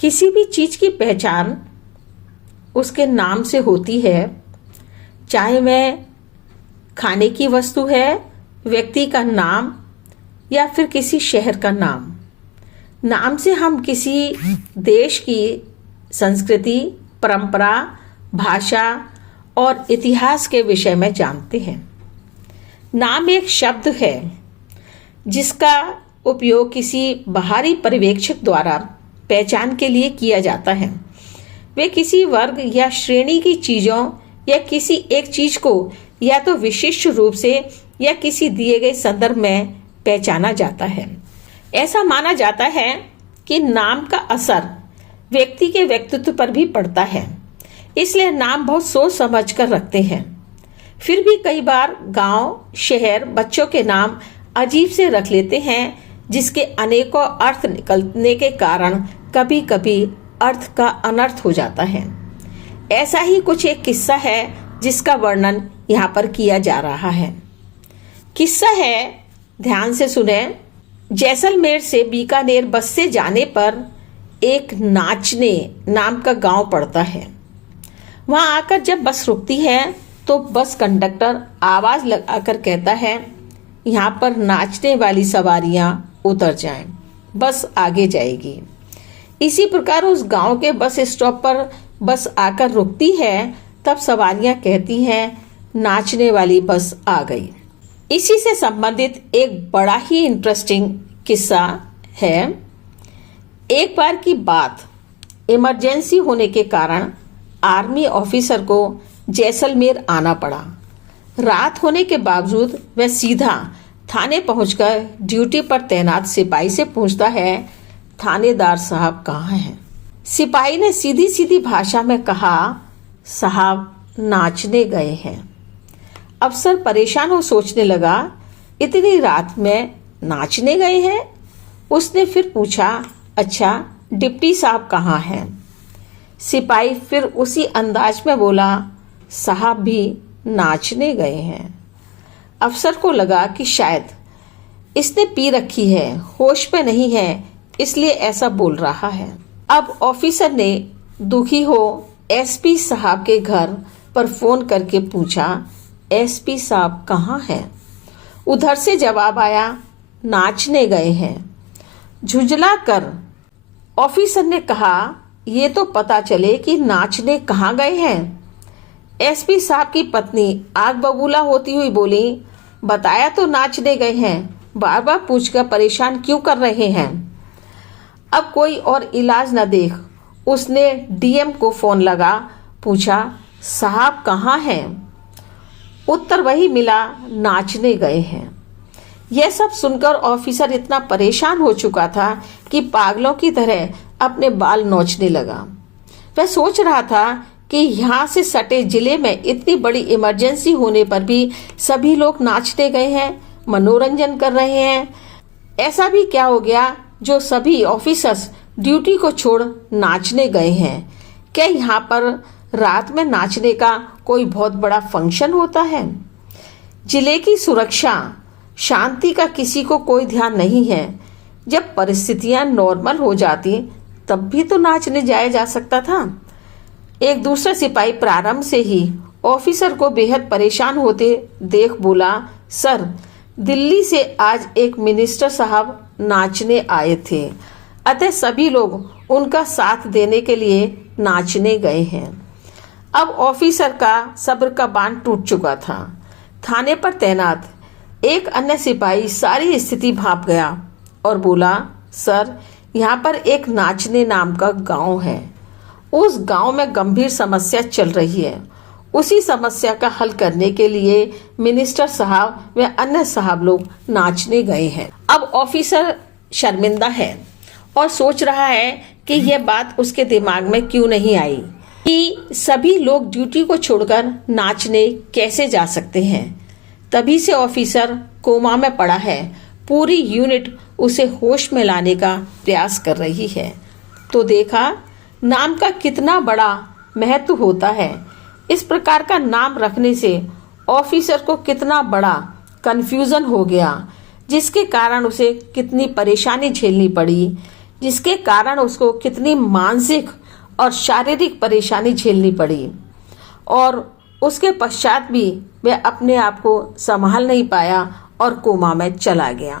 किसी भी चीज की पहचान उसके नाम से होती है, चाहे वह खाने की वस्तु है, व्यक्ति का नाम या फिर किसी शहर का नाम। नाम से हम किसी देश की संस्कृति, परंपरा, भाषा और इतिहास के विषय में जानते हैं। नाम एक शब्द है जिसका उपयोग किसी बाहरी पर्यवेक्षक द्वारा पहचान के लिए किया जाता है। वे किसी वर्ग या श्रेणी की चीजों या किसी एक चीज को या तो विशिष्ट रूप से या किसी दिए गए संदर्भ में पहचाना जाता है। ऐसा माना जाता है कि नाम का असर व्यक्ति के व्यक्तित्व पर भी पड़ता है, इसलिए नाम बहुत सोच समझ कर रखते हैं। फिर भी कई बार गांव, शहर बच्चों के नाम अजीब से रख लेते हैं, जिसके अनेकों अर्थ निकलने के कारण कभी कभी अर्थ का अनर्थ हो जाता है। ऐसा ही कुछ एक किस्सा है जिसका वर्णन यहाँ पर किया जा रहा है। किस्सा है, ध्यान से सुने। जैसलमेर से बीकानेर बस से जाने पर एक नाचने नाम का गांव पड़ता है। वहां आकर जब बस रुकती है तो बस कंडक्टर आवाज लगाकर कहता है, यहाँ पर नाचने वाली सवारियां उतर जाएं, बस आगे जाएगी। इसी प्रकार उस गांव के बस स्टॉप पर बस आकर रुकती है, तब सवारियां कहती हैं, नाचने वाली बस आ गई। इसी से संबंधित एक बड़ा ही इंटरेस्टिंग किस्सा है। एक बार की बात, इमरजेंसी होने के कारण आर्मी ऑफिसर को जैसलमेर आना पड़ा। रात होने के बावजूद वह सीधा थाने पहुंचकर ड्यूटी पर तैनात सिपाही से पूछता है, थानेदार साहब कहाँ हैं? सिपाही ने सीधी सीधी भाषा में कहा, साहब नाचने गए हैं। अफसर परेशान हो सोचने लगा, इतनी रात में नाचने गए हैं? उसने फिर पूछा, अच्छा डिप्टी साहब कहाँ हैं? सिपाही फिर उसी अंदाज में बोला, साहब भी नाचने गए हैं। अफसर को लगा कि शायद इसने पी रखी है, होश में नहीं है, इसलिए ऐसा बोल रहा है। अब ऑफिसर ने दुखी हो एसपी साहब के घर पर फोन करके पूछा, एसपी साहब कहाँ हैं? उधर से जवाब आया, नाचने गए हैं। झुंझला कर ऑफिसर ने कहा, ये तो पता चले कि नाचने कहाँ गए हैं। एसपी साहब की पत्नी आग बबूला होती हुई बोली, बताया तो नाचने गए हैं, बार बार पूछकर परेशान क्यों कर रहे हैं? अब कोई और इलाज न देख उसने डीएम को फोन लगा, पूछा, साहब कहाँ हैं? उत्तर वही मिला, नाचने गए हैं। यह सब सुनकर ऑफिसर इतना परेशान हो चुका था कि पागलों की तरह अपने बाल नोचने लगा। वह सोच रहा था कि यहाँ से सटे जिले में इतनी बड़ी इमरजेंसी होने पर भी सभी लोग नाचने गए हैं, मनोरंजन कर रहे हैं। ऐसा भी क्या हो गया जो सभी ऑफिसर्स ड्यूटी को छोड़ नाचने गए हैं? क्या यहाँ पर रात में नाचने का कोई बहुत बड़ा फंक्शन होता है? जिले की सुरक्षा, शांति का किसी को कोई ध्यान नहीं है। जब परिस्थितियां नॉर्मल हो जाती तब भी तो नाचने जाया जा सकता था। एक दूसरा सिपाही प्रारंभ से ही ऑफिसर को बेहद परेशान होते देख बोला, सर दिल्ली से आज एक मिनिस्टर साहब नाचने आए थे, अतः सभी लोग उनका साथ देने के लिए नाचने गए हैं। अब ऑफिसर का सब्र का बांध टूट चुका था। थाने पर तैनात एक अन्य सिपाही सारी स्थिति भांप गया और बोला, सर यहाँ पर एक नाचने नाम का गांव है। उस गांव में गंभीर समस्या चल रही है। उसी समस्या का हल करने के लिए मिनिस्टर साहब व अन्य साहब लोग नाचने गए हैं। अब ऑफिसर शर्मिंदा है और सोच रहा है कि यह बात उसके दिमाग में क्यों नहीं आई कि सभी लोग ड्यूटी को छोड़कर नाचने कैसे जा सकते हैं। तभी से ऑफिसर कोमा में पड़ा है। पूरी यूनिट उसे होश में लाने का प्रयास कर रही है। तो देखा नाम का कितना बड़ा महत्व होता है। इस प्रकार का नाम रखने से ऑफिसर को कितना बड़ा कंफ्यूजन हो गया, जिसके कारण उसे कितनी परेशानी झेलनी पड़ी। जिसके कारण उसको कितनी मानसिक और शारीरिक परेशानी झेलनी पड़ी, और उसके पश्चात भी वह अपने आप को संभाल नहीं पाया और कोमा में चला गया।